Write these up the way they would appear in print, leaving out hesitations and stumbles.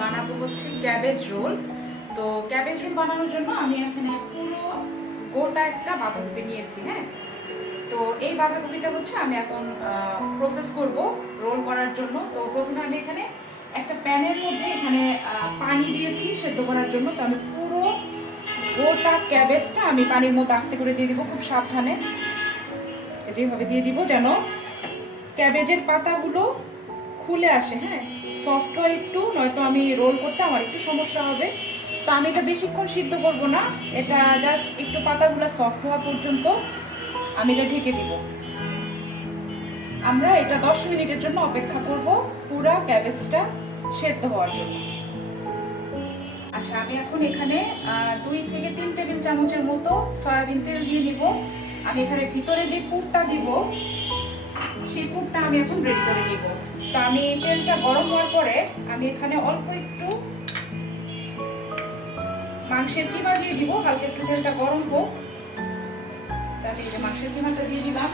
বানাবো হচ্ছে cabbage role. তো ক্যাবেজ রোল বানানোর জন্য আমি এখানে পুরো গোটা একটা বাঁধাকপি নিয়েছি। হ্যাঁ, তো এই বাঁধাকপিটা হচ্ছে আমি এখন প্রসেস করব রোল করার জন্য। তো প্রথমে আমি এখানে একটা প্যানের মধ্যে এখানে পানি দিয়েছি সেদ্ধ করার জন্য। তো আমি পুরো গোটা ক্যাবেজটা আমি পানির মধ্যে আস্তে করে দিয়ে দিব, খুব সাবধানে যেভাবে দিয়ে দিব যেন ক্যাবেজের পাতাগুলো খুলে আসে। হ্যাঁ, সফট হয় একটু, নয়তো আমি রোল করতে আমার একটু সমস্যা হবে। তো আমি এটা বেশিক্ষণ সিদ্ধ করব না, এটা জাস্ট একটু পাতাগুলো সফট হওয়া পর্যন্ত আমি এটা ঢেকে দিব। আমরা এটা 10 মিনিটের জন্য অপেক্ষা করব পুরো ক্যাবেজটা সেদ্ধ হওয়ার জন্য। আচ্ছা, আমি এখন এখানে 2 থেকে 3 টেবিল চামচের মতো সয়াবিন তেল দিয়ে নিব। আমি এখানে ভিতরে যে পুরটা দিব সেই পুরটা আমি এখন রেডি করে নিব। তো আমি তেলটা গরম হওয়ার পরে আমি এখানে অল্প একটু মাংসের কিমা দিয়ে দিব। হালকা একটু তেলটা গরম হোক, তাহলে এই যে মাংসের কিমাটা দিয়ে দিলাম।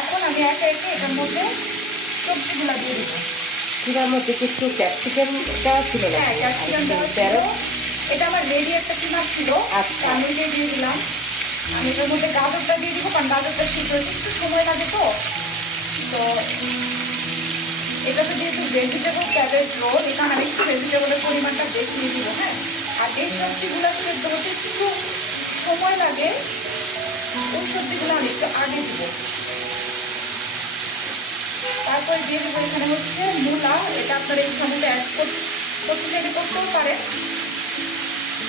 এখন আমি একে একে এটার মধ্যে সবজিগুলো দিয়ে দিব। কিমার মধ্যে কিছু ক্যাপসিকাম দেওয়া ছিল না? হ্যাঁ, ক্যাপসিকাম দেওয়া ছিল। এটা আমার রেডি একটা কিমা ছিল, আচ্ছা, আমি এটাই দিয়ে দিলাম। আমি এটার মধ্যে গাজরটা দিয়ে দিব, কারণ গাজরটা সিদ্ধ হতে একটু সময় লাগে। তো তো এটাতে যেহেতু ভেজিটেবল ক্যাবেজ রোল, এখানে আমি একটু ভেজিটেবলের পরিমাণটা বেশি দিয়ে দিব। হ্যাঁ, আর এই সবজিগুলো সেদ্ধ হতে একটু সময় লাগে, ওই সবজিগুলো আমি একটু আগে দিব। তারপরে দিয়ে দেবো এখানে হচ্ছে মূলা। এটা আপনার এই সময়টা অ্যাড করতে চাইলে করতেও পারেন,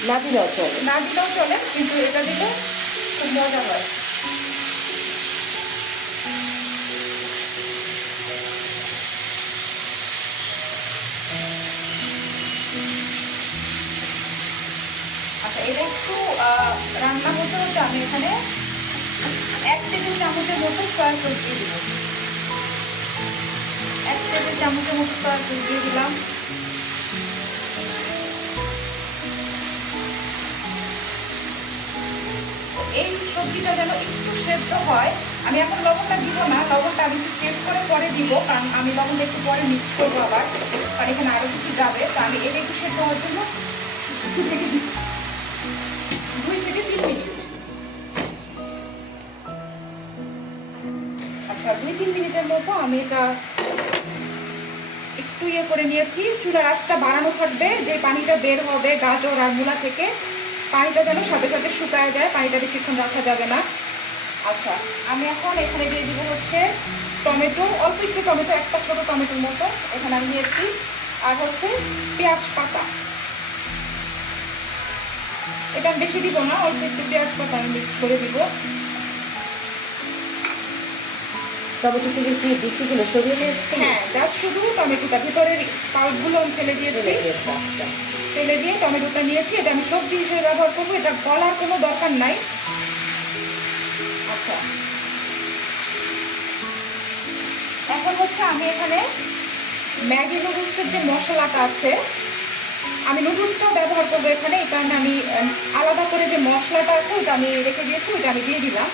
না দিলেও চলে। না দিলেও চলে, কিন্তু এটা দিলে খুব মজা হয়। আচ্ছা, এটা একটু রান্না হতে হতে আমি এখানে 1 টেবিল চামচের মতো সয়া সস দিয়ে দিব। 1 টেবিল চামচের মতো সয়া সস দিয়ে দিলাম। এই সবজিটা যেন একটু সেদ্ধ হয়, আমি এখন লবণটা দিব না, লবণটা আমি একটু চেক করে পরে দিব, কারণ আমি লবণটা একটু পরে মিক্স করবো আবার, কারণ এখানে আরও কিছু যাবে। তো আমি এটা একটু সেদ্ধ হওয়ার জন্য 2 থেকে 3 মিনিট। আচ্ছা, 2-3 মিনিটের মতো আমি এটা একটু করে নিয়েছি। চুলার আঁচটা বাড়ানো থাকবে, যে পানিটা বের হবে গাজর আর মূলা থেকে, পানিটা যেন সাথে সাথে শুকায় যায়, পানিটা বেশিক্ষণ রাখা যাবে না। আচ্ছা, আমি এখন এখানে দিয়ে দিব হচ্ছে টমেটো, অল্প একটু টমেটো, একটা ছোটো টমেটোর মতো এখানে আমি নিয়েছি। আর হচ্ছে পেঁয়াজ পাতা, এটা আমি বেশি দিব না, অল্প একটু পেঁয়াজ পাতা আমি মিক্স করে দিব। টমেটো থেকে কি বিচিগুলো সরিয়ে নিয়ে এসছে? হ্যাঁ, জাস্ট শুধু টমেটোটা ভিতরের পাল্পগুলো আমি ফেলে দিয়েছি। ফেলে দিয়ে টমেটোটা নিয়েছি, এটা আমি সবজি হিসেবে ব্যবহার করবো, এটা গলার কোনো দরকার নাই। আচ্ছা, এখন হচ্ছে আমি এখানে ম্যাগি নুডলসের যে মশলাটা আছে, আমি নুডলসটাও ব্যবহার করবো এখানে, এই কারণে আমি আলাদা করে যে মশলাটা আছে ওটা আমি রেখে দিয়েছি, ওইটা আমি দিয়ে দিলাম।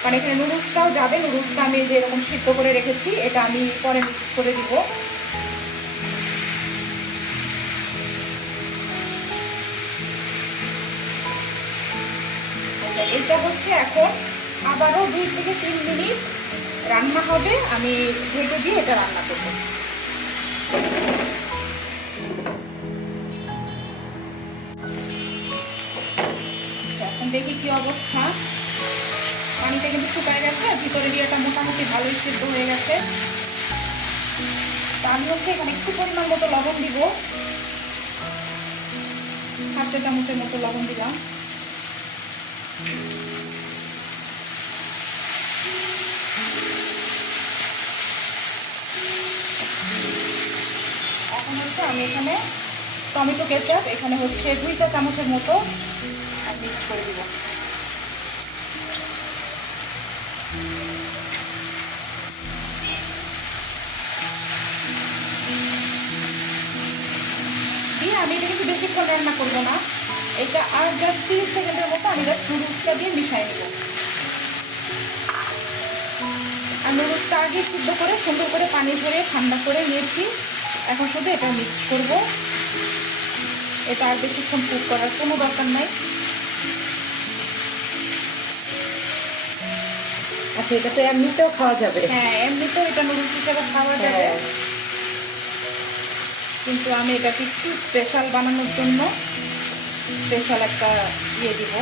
কারণ এখানে নুডলসটাও যাবে, নুডলসটা আমি যে এরকম সিদ্ধ করে রেখেছি এটা আমি পরে মিক্স করে দিব। এটা হচ্ছে এখন আবারও 2 থেকে 3 মিনিট রান্না হবে, আমি ঢেকে দিয়ে এটা রান্না করবো। এখন দেখি কি অবস্থা। পানিটা কিন্তু শুকায় গেছে, ভিতরে দিয়ে এটা মোটামুটি ভালোই সিদ্ধ হয়ে গেছে। তা আমি হচ্ছে এখানে একটু পরিমাণ মতো লবণ দিব, 1/2 চা চামচের মতো লবণ দিলাম। এখন হচ্ছে আমি এখানে টমেটো কেচাপ এখানে হচ্ছে 2 চা চামচের মতো মিক্স করে দিব। দিয়ে আমি এটা কিন্তু বেশিক্ষণ রান্না করবো না, এটা আর জাস্ট 30 সেকেন্ডের মতো আমি জাস্ট নুডলসটা দিয়ে মিশাই নেব। আর নুডলসটা আগে সিদ্ধ করে সুন্দর করে পানি ঝরে ঠান্ডা করে নিয়েছি, এখন শুধু এটা মিক্স করব। এটা আর বেশিক্ষণ কুক করার কোনো দরকার নাই। আচ্ছা, এটা তো এমনিতেও খাওয়া যাবে। হ্যাঁ, এমনিতেও এটা নুডলস হিসেবে খাওয়া যাবে, কিন্তু আমি এটাকে একটু স্পেশাল বানানোর জন্য স্পেশাল একটা দিয়ে দিব।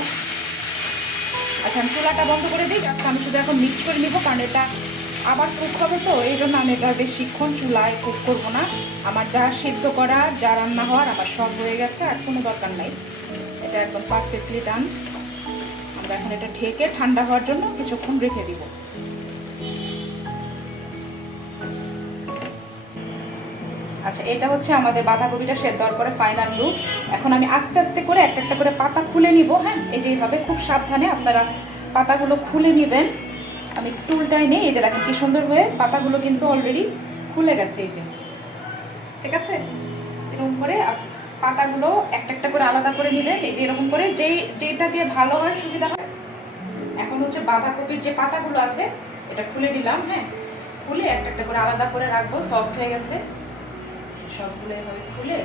আচ্ছা, আমি চুলাটা বন্ধ করে দিই। আচ্ছা, আমি শুধু এখন মিক্স করে নিব, কারণ এটা আবার কুক হবে, তো এই জন্য আমি এটা বেশিক্ষণ চুলায় কুক করবো না। আমার যা সিদ্ধ করা, যা রান্না হওয়ার আমার সব হয়ে গেছে, আর কোনো দরকার নাই। এটা একদম পারফেক্টলি ডান। আমরা এখন এটা ঢেকে ঠান্ডা হওয়ার জন্য কিছুক্ষণ রেখে দিব। আচ্ছা, এটা হচ্ছে আমাদের বাঁধাকপিটা সেদ্ধ হওয়ার পরে ফাইনাল লুক। এখন আমি আস্তে আস্তে করে একটা একটা করে পাতা খুলে নিব। হ্যাঁ, এই যে এইভাবে খুব সাবধানে আপনারা পাতাগুলো খুলে নেবেন। আমি টুলটাই নেই, এই যে দেখেন কি সুন্দর হয়ে পাতাগুলো কিন্তু অলরেডি খুলে গেছে। এই যে, ঠিক আছে, এরকম করে পাতাগুলো একটা একটা করে আলাদা করে নেবেন। এই যে এরকম করে, যেটা দিয়ে ভালো হয়, সুবিধা হয়। এখন হচ্ছে বাঁধাকপির যে পাতাগুলো আছে এটা খুলে নিলাম। হ্যাঁ, খুলে একটা একটা করে আলাদা করে রাখবো, সফট হয়ে গেছে। সবগুলো এভাবে খুলে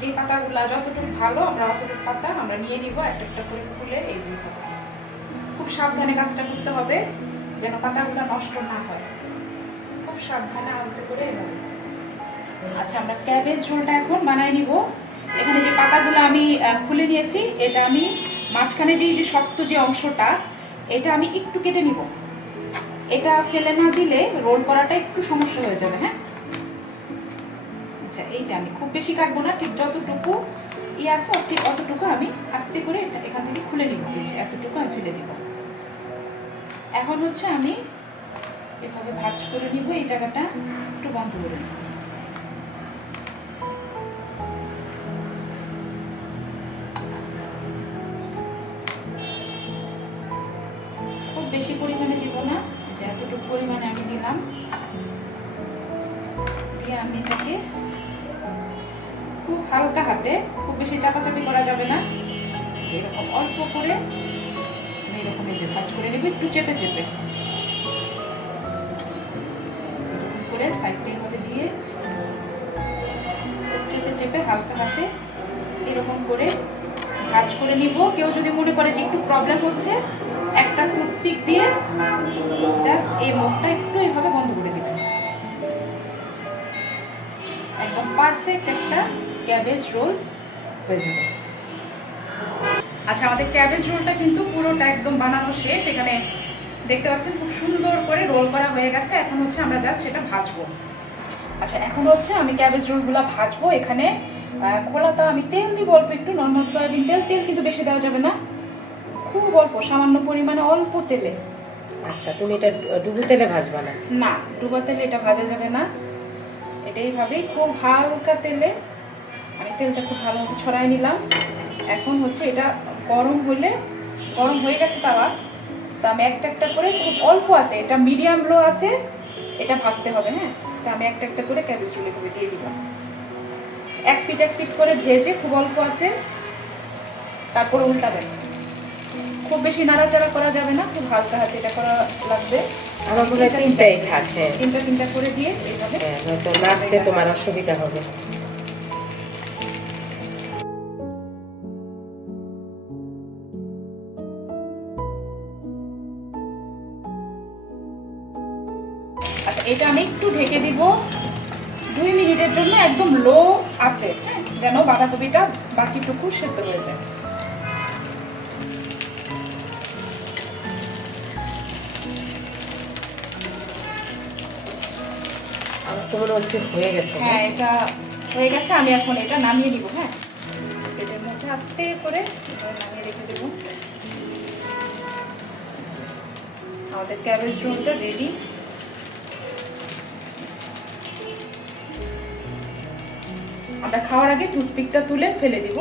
যে পাতাগুলো যতটুকু ভালো আমরা অতটুকু পাতা আমরা নিয়ে নিব, একটা একটা করে খুলে। এই যে খুব সাবধানে কাজটা করতে হবে যেন পাতাগুলো নষ্ট না হয়, খুব সাবধানে আনতে করে এভাবে। আচ্ছা, আমরা ক্যাবেজ রোলটা এখন বানাই নিব। এখানে যে পাতাগুলো আমি খুলে নিয়েছি, এটা আমি মাঝখানে যে শক্ত যে অংশটা, এটা আমি একটু কেটে নিব। এটা ফেলে না দিলে রোল করাটা একটু সমস্যা হয়ে যাবে। হ্যাঁ, এই যে আমি খুব বেশি কাটবো না, ঠিক যতটুকু আছে ঠিক অতটুকু আমি আস্তে করে এখান থেকে খুলে নিব। এতটুকু আমি ফেলে দিব। এখন হচ্ছে আমি এভাবে ভাঁজ করে নিব। এই জায়গাটা একটু বন্ধ করে নিব। খুব বেশি পরিমাণে দিব না, যে এতটুকু পরিমাণে আমি দিলাম। দিয়ে আমি এটাকে খুব হালকা হাতে, খুব বেশি চাপাচাপি করা যাবে না, এরকম অল্প করে এরকম এই যে ভাঁজ করে নেব, একটু চেপে চেপে, এরকম করে সাইডটা এভাবে দিয়ে চেপে চেপে হালকা হাতে এরকম করে ভাঁজ করে নিব। কেউ যদি মনে করে যে একটু প্রবলেম হচ্ছে, একটা টুথপিক দিয়ে জাস্ট এই মুখটা একটু এভাবে বন্ধ করে দিবেন। একদম পারফেক্ট একটা ক্যাবেজ রোল হয়ে যাবে। আচ্ছা, আমাদের ক্যাবেজ রোলটা কিন্তু পুরোটা একদম বানানো শেষ। এখানে দেখতে পাচ্ছেন খুব সুন্দর করে রোল করা হয়ে গেছে। এখন হচ্ছে আমরা জাস্ট সেটা ভাজবো। আচ্ছা, এখন হচ্ছে আমি ক্যাবেজ রোলগুলো ভাজবো। এখানে খোলাটা আমি তেল দিব অল্প একটু, নর্মাল সয়াবিন তেল। তেল কিন্তু বেশি দেওয়া যাবে না, খুব অল্প, সামান্য পরিমাণে অল্প তেলে। আচ্ছা, তুমি এটা ডুবো তেলে ভাজবা না? না, ডুবা তেলে এটা ভাজা যাবে না। এটা এইভাবেই খুব হালকা তেলে আমি তেলটা খুব ভালো মতো ছড়াই নিলাম। এখন হচ্ছে এটা গরম হয়ে গেছে তাওয়া, তো আমি একটা একটা করে খুব অল্প আছে, এটা মিডিয়াম লো আছে, এটা ভাজতে হবে। হ্যাঁ, তো আমি একটা একটা করে ক্যাবেজ রোল এভাবে দিয়ে দিলাম। এক পিট করে ভেজে খুব অল্প আছে, তারপর উল্টাবেন। খুব বেশি নাড়াচাড়া করা যাবে না, খুব হালকা হাতে এটা করা লাগবে। আমার মনে হয় তিনটাই থাক। হ্যাঁ, তিনটা করে দিয়ে এইভাবে, হয়তো নাড়তে তোমার অসুবিধা হবে। আচ্ছা, এটা আমি একটু ঢেকে দিব 2 মিনিটের জন্য, একদম লো আছে। হ্যাঁ, যেন বাঁধাকপিটা বাকিটুকু সেদ্ধ হয়ে যায়। আমার তো মনে হচ্ছে হয়ে গেছে। হ্যাঁ, এটা হয়ে গেছে। আমি এখন এটা নামিয়ে দিব। হ্যাঁ, এটার মধ্যে আস্তে করে নামিয়ে রেখে দেবো। আমাদের ক্যাবেজ রোলটা রেডি। আমরা খাওয়ার আগে টুথপিকটা তুলে ফেলে দিব।